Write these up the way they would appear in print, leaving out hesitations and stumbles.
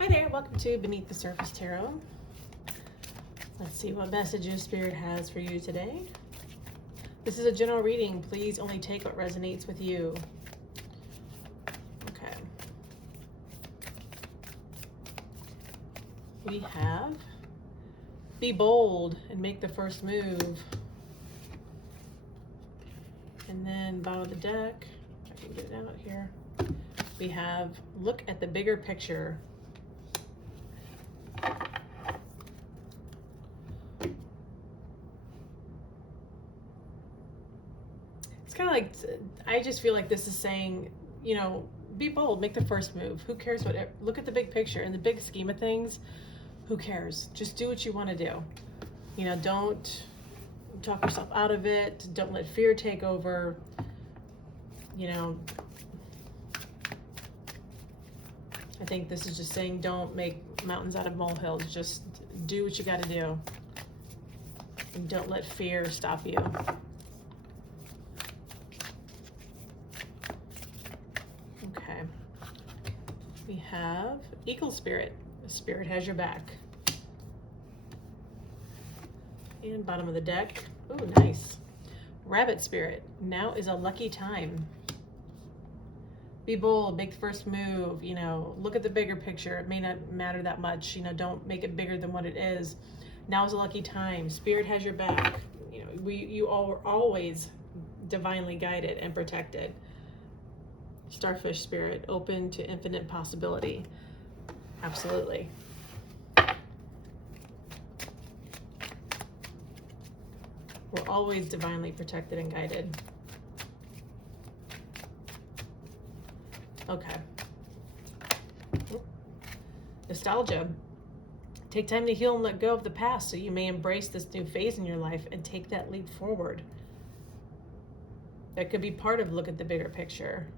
Hi there, welcome to Beneath the Surface Tarot. Let's see what messages Spirit has for you today. This is a general reading. Please only take what resonates with you. Okay. We have be bold and make the first move. And then bottom of the deck, I can get it out here. We have look at the bigger picture. It's kind of like, I just feel like this is saying, you know, be bold, make the first move. Who cares what, look at the big picture. In the big scheme of things, who cares? Just do what you want to do. You know, don't talk yourself out of it. Don't let fear take over. You know, I think this is just saying don't make mountains out of molehills. Just do what you got to do. And don't let fear stop you. Okay. We have Eagle Spirit. Spirit has your back. And bottom of the deck. Ooh, nice. Rabbit Spirit. Now is a lucky time. Be bold, make the first move, you know, look at the bigger picture. It may not matter that much, you know, don't make it bigger than what it is. Now is a lucky time. Spirit has your back. You know, you all are always divinely guided and protected. Starfish Spirit, open to infinite possibility. Absolutely. We're always divinely protected and guided. Okay. Nostalgia. Take time to heal and let go of the past so you may embrace this new phase in your life and take that leap forward. That could be part of look at the bigger picture.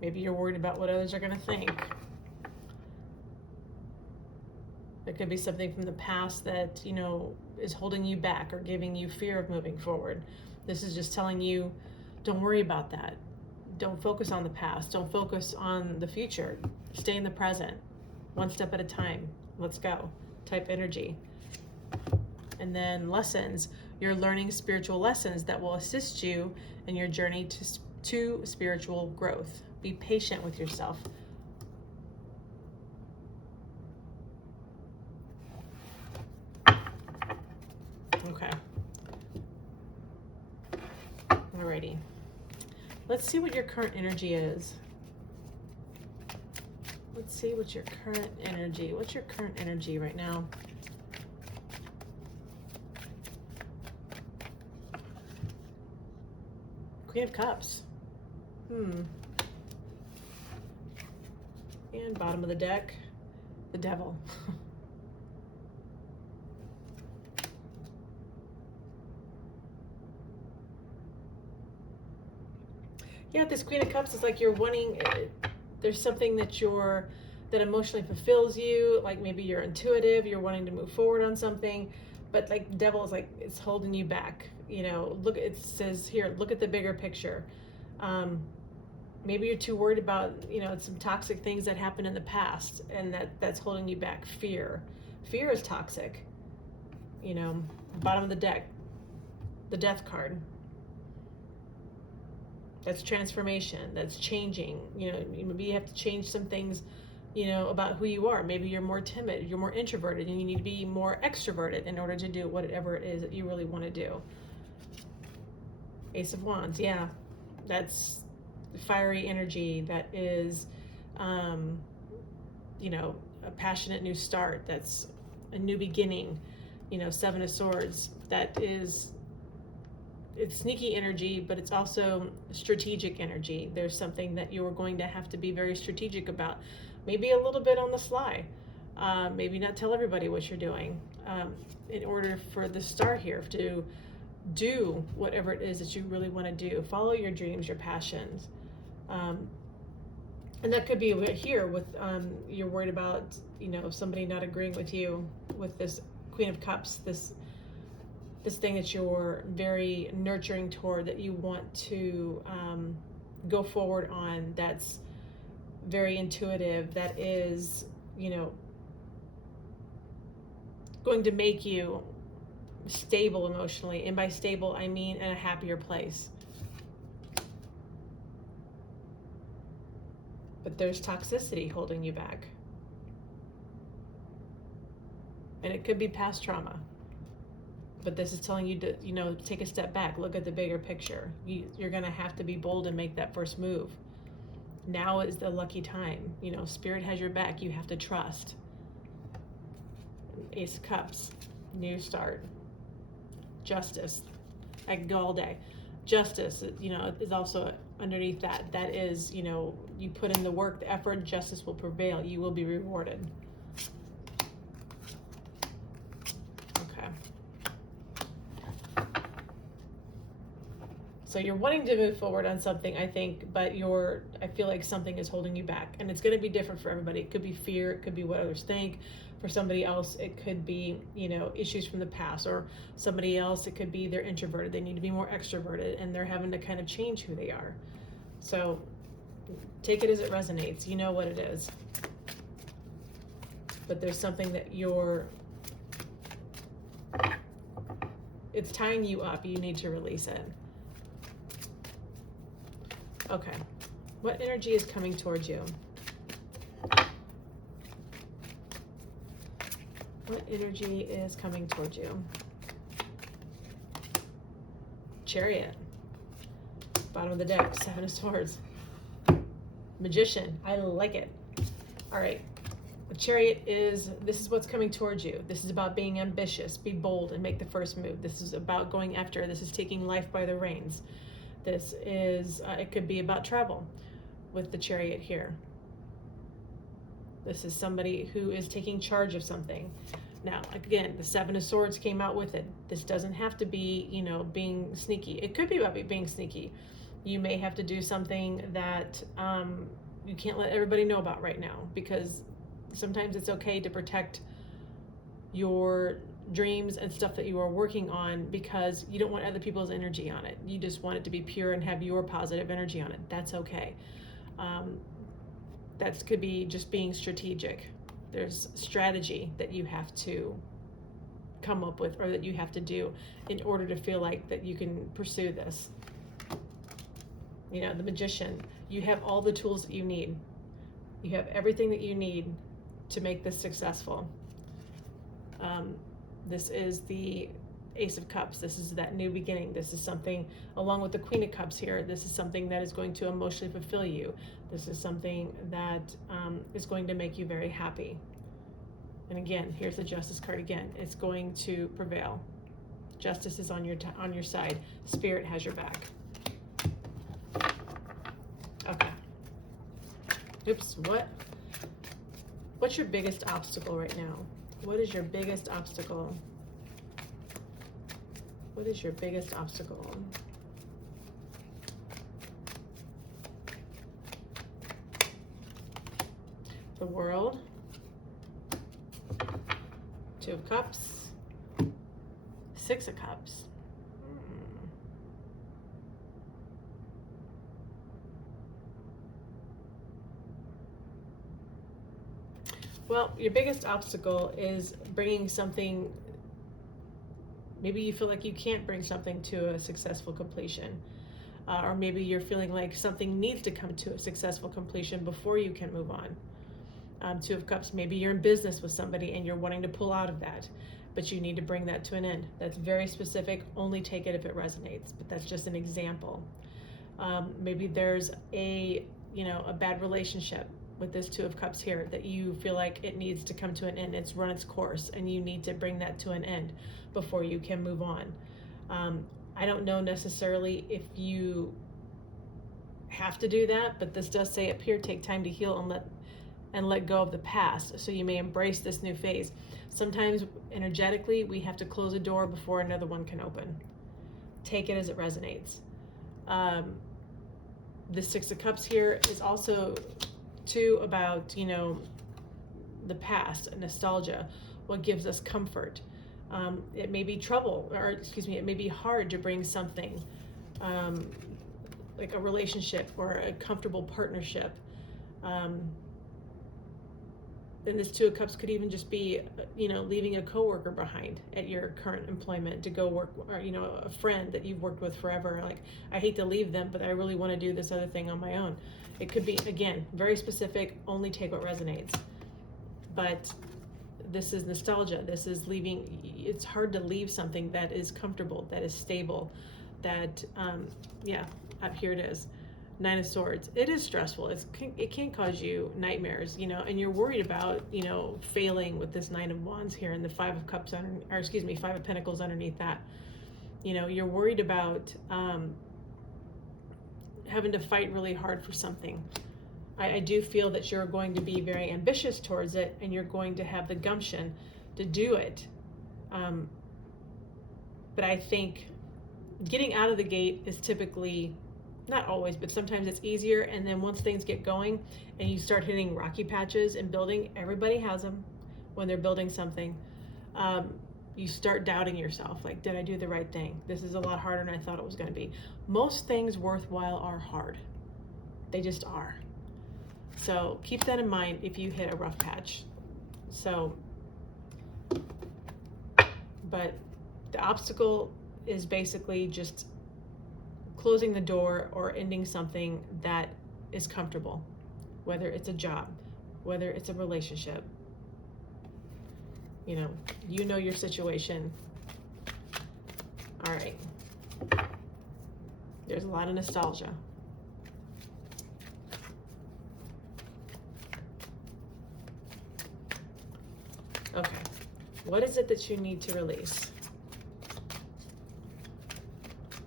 Maybe you're worried about what others are going to think. There could be something from the past that, you know, is holding you back or giving you fear of moving forward. This is just telling you, don't worry about that. Don't focus on the past. Don't focus on the future. Stay in the present. One step at a time. Let's go. Type energy. And then lessons. You're learning spiritual lessons that will assist you in your journey to spiritual growth. Be patient with yourself. Okay. Alrighty. Let's see what your current energy is. Let's see what your current energy, what's your current energy right now? Queen of Cups. And bottom of the deck, the Devil. Yeah, this Queen of Cups is like you're wanting, there's something that that emotionally fulfills you, like maybe you're intuitive, you're wanting to move forward on something, but like the Devil is like, it's holding you back. You know, look, it says here, look at the bigger picture. Maybe you're too worried about, you know, some toxic things that happened in the past, and that's holding you back. Fear is toxic. You know, bottom of the deck, the Death card. That's transformation. That's changing. You know, maybe you have to change some things, you know, about who you are. Maybe you're more timid, you're more introverted, and you need to be more extroverted in order to do whatever it is that you really want to do. Ace of Wands, yeah, that's fiery energy. That is, you know, a passionate new start. That's a new beginning. You know, Seven of Swords. That is, it's sneaky energy, but it's also strategic energy. There's something that you're going to have to be very strategic about. Maybe a little bit on the fly. Maybe not tell everybody what you're doing in order for the star here to do whatever it is that you really want to do. Follow your dreams, your passions. And that could be here with you're worried about, you know, somebody not agreeing with you with this Queen of Cups, this thing that you're very nurturing toward, that you want to go forward on, that's very intuitive, that is, going to make you stable emotionally. And by stable, I mean in a happier place. But there's toxicity holding you back. And it could be past trauma. But this is telling you to, take a step back, look at the bigger picture. You're going to have to be bold and make that first move. Now is the lucky time. Spirit has your back. You have to trust. Ace of Cups, new start. Justice. I could go all day. Justice, is also underneath that. That is, you put in the work, the effort, justice will prevail. You will be rewarded. Okay. So you're wanting to move forward on something, I think, but I feel like something is holding you back. And it's going to be different for everybody. It could be fear. It could be what others think. For somebody else, it could be, issues from the past. Or somebody else, it could be they're introverted. They need to be more extroverted, and they're having to kind of change who they are. So take it as it resonates. You know what it is. But there's something that it's tying you up. You need to release it. Okay. What energy is coming towards you? What energy is coming towards you? Chariot. Bottom of the deck, Seven of Swords. Magician. I like it. All right. The Chariot this is what's coming towards you. This is about being ambitious, be bold, and make the first move. This is about going after. This is taking life by the reins. This is, it could be about travel with the Chariot here. This is somebody who is taking charge of something. Now, again, the Seven of Swords came out with it. This doesn't have to be, being sneaky. It could be about being sneaky. You may have to do something that you can't let everybody know about right now, because sometimes it's okay to protect your dreams and stuff that you are working on, because you don't want other people's energy on it. You just want it to be pure and have your positive energy on it. That's okay. That could be just being strategic. There's strategy that you have to come up with, or that you have to do in order to feel like that you can pursue this. The Magician, you have all the tools that you need. You have everything that you need to make this successful. This is the Ace of Cups. This is that new beginning. This is something, along with the Queen of Cups here, this is something that is going to emotionally fulfill you. This is something that is going to make you very happy. And again, here's the Justice card again. It's going to prevail. Justice is on your side. Spirit has your back. Okay. Oops, what's your biggest obstacle right now? What is your biggest obstacle? What is your biggest obstacle? The World. Two of Cups. Six of Cups. Well, your biggest obstacle is bringing something. Maybe you feel like you can't bring something to a successful completion. Or maybe you're feeling like something needs to come to a successful completion before you can move on. Two of Cups, maybe you're in business with somebody and you're wanting to pull out of that, but you need to bring that to an end. That's very specific. Only take it if it resonates, but that's just an example. Maybe there's a bad relationship with this Two of Cups here that you feel like it needs to come to an end. It's run its course, and you need to bring that to an end before you can move on. I don't know necessarily if you have to do that, but this does say up here, take time to heal and let go of the past, so you may embrace this new phase. Sometimes energetically, we have to close a door before another one can open. Take it as it resonates. The Six of Cups here is also too about, the past, nostalgia, what gives us comfort. It may be trouble, it may be hard to bring something like a relationship or a comfortable partnership And this Two of Cups could even just be, leaving a coworker behind at your current employment to go work, or, a friend that you've worked with forever. Like, I hate to leave them, but I really want to do this other thing on my own. It could be, again, very specific, only take what resonates. But this is nostalgia. This is leaving. It's hard to leave something that is comfortable, that is stable, that, here it is. Nine of Swords. It is stressful. It can cause you nightmares, and you're worried about, failing with this Nine of Wands here and the Five of Cups, Five of Pentacles underneath that. You're worried about having to fight really hard for something. I do feel that you're going to be very ambitious towards it, and you're going to have the gumption to do it. But I think getting out of the gate is typically, not always, but sometimes it's easier. And then once things get going and you start hitting rocky patches and building, everybody has them when they're building something. You start doubting yourself. Like, did I do the right thing? This is a lot harder than I thought it was going to be. Most things worthwhile are hard. They just are. So keep that in mind if you hit a rough patch. But the obstacle is basically just closing the door or ending something that is comfortable, whether it's a job, whether it's a relationship. You know your situation. All right. There's a lot of nostalgia. Okay. What is it that you need to release?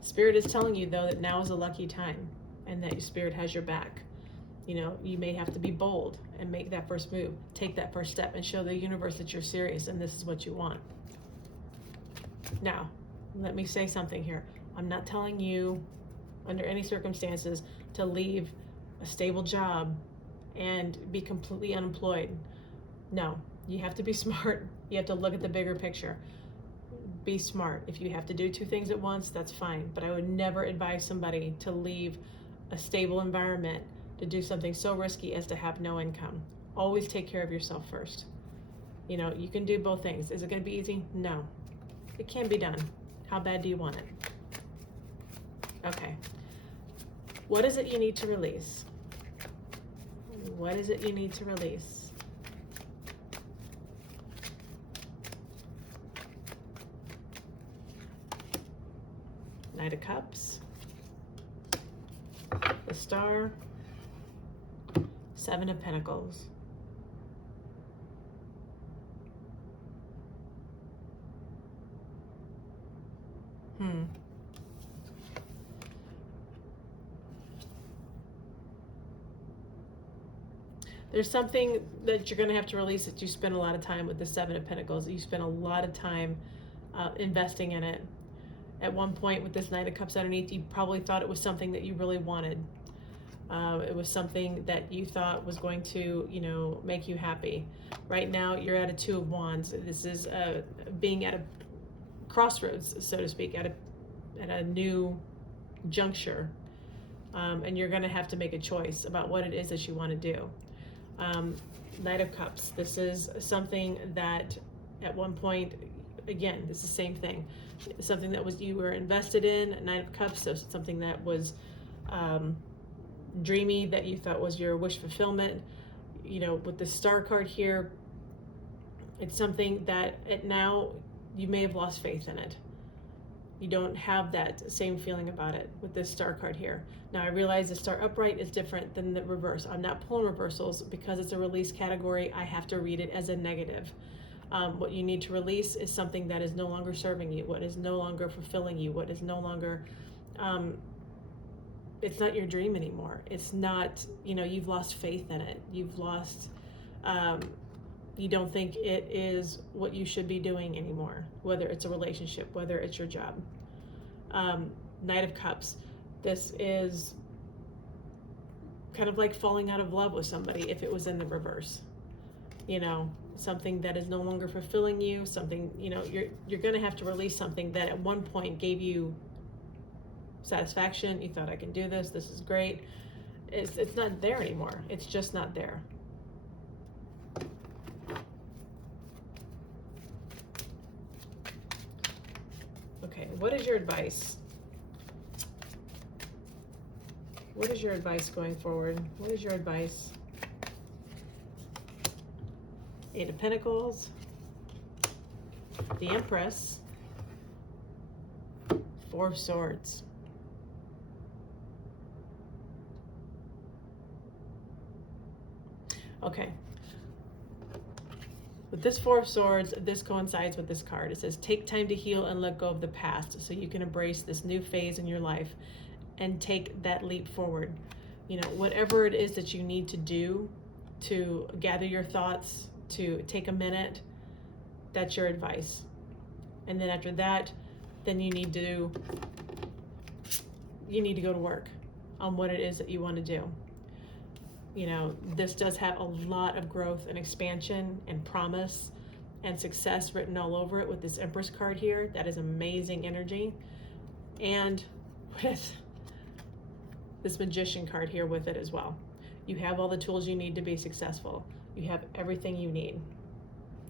Spirit is telling you, though, that now is a lucky time and that your Spirit has your back. You may have to be bold and make that first move, take that first step, and show the universe that you're serious and this is what you want. Now, let me say something here. I'm not telling you, under any circumstances, to leave a stable job and be completely unemployed. No, you have to be smart. You have to look at the bigger picture. Be smart. If you have to do two things at once, that's fine. But I would never advise somebody to leave a stable environment to do something so risky as to have no income. Always take care of yourself first. You can do both things. Is it going to be easy? No. It can be done. How bad do you want it? Okay. What is it you need to release? What is it you need to release? Knight of Cups, the Star, Seven of Pentacles. There's something that you're going to have to release that you spend a lot of time with the Seven of Pentacles. You spend a lot of time investing in it. At one point with this Knight of Cups underneath, you probably thought it was something that you really wanted. It was something that you thought was going to, make you happy. Right now, you're at a Two of Wands. This is being at a crossroads, so to speak, at a new juncture. And you're going to have to make a choice about what it is that you want to do. Knight of Cups. This is something that at one point, again, it's the same thing. Something that you were invested in. Knight of Cups, so something that was dreamy, that you thought was your wish fulfillment. With the Star card here, it's something that now you may have lost faith in it. You don't have that same feeling about it with this Star card here. Now, I realize the Star upright is different than the reverse. I'm not pulling reversals because it's a release category. I have to read it as a negative. What you need to release is something that is no longer serving you, what is no longer fulfilling you, what is no longer, it's not your dream anymore. It's not, you've lost faith in it. You've lost, you don't think it is what you should be doing anymore, whether it's a relationship, whether it's your job. Knight of Cups. This is kind of like falling out of love with somebody if it was in the reverse. Something that is no longer fulfilling you, something, you're going to have to release something that at one point gave you satisfaction. You thought, I can do this, this is great. It's not there anymore. It's just not there. Okay, what is your advice? What is your advice going forward? What is your advice? Eight of Pentacles, the Empress, Four of Swords. Okay. With this Four of Swords, this coincides with this card. It says, take time to heal and let go of the past so you can embrace this new phase in your life and take that leap forward. You know, whatever it is that you need to do to gather your thoughts, to take a minute, that's your advice. And then after that, then you need to go to work on what it is that you want to do. You know, this does have a lot of growth and expansion and promise and success written all over it with this Empress card here. That is amazing energy. And with this Magician card here with it as well. You have all the tools you need to be successful. You have everything you need.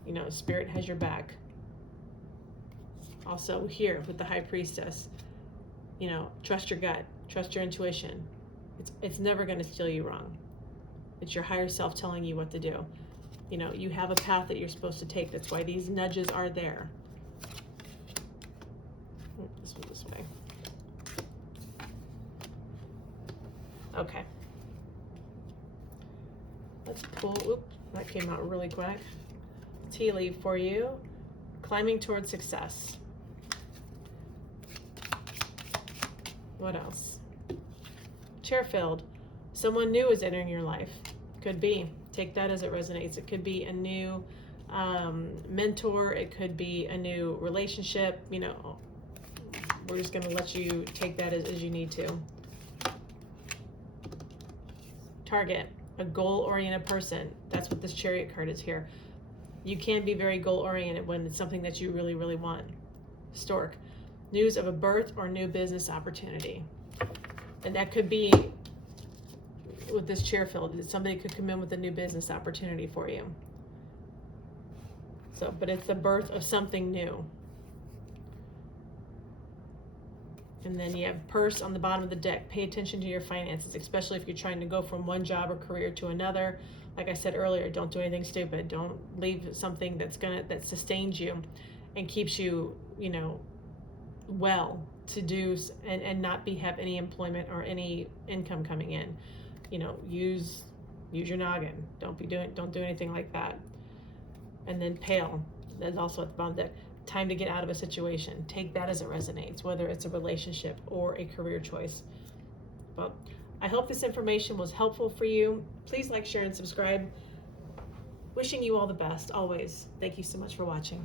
You know, Spirit has your back. Also here with the High Priestess, you know, trust your gut, trust your intuition. It's never going to steer you wrong. It's your higher self telling you what to do. You know, you have a path that you're supposed to take. That's why these nudges are there. This one this way. Okay. Let's pull, oops, that came out really quick. Tea leaf for you. Climbing towards success. What else? Chair-filled. Someone new is entering your life. Could be. Take that as it resonates. It could be a new mentor. It could be a new relationship. You know, we're just going to let you take that as you need to. Target. A goal-oriented person. That's what this Chariot card is here. You can be very goal-oriented when it's something that you really, really want. Stork. News of a birth or new business opportunity. And that could be with this Chair-filled. Somebody could come in with a new business opportunity for you. So, but it's the birth of something new. And then you have Purse on the bottom of the deck. Pay attention to your finances, especially if you're trying to go from one job or career to another. Like I said earlier, don't do anything stupid. Don't leave something that sustains you and keeps you, you know, well to do and not have any employment or any income coming in. You know, use your noggin. Don't do anything like that. And then Pale, that's also at the bottom of the deck. Time to get out of a situation. Take that as it resonates, whether it's a relationship or a career choice. Well, I hope this information was helpful for you. Please like, share, and subscribe. Wishing you all the best, always. Thank you so much for watching.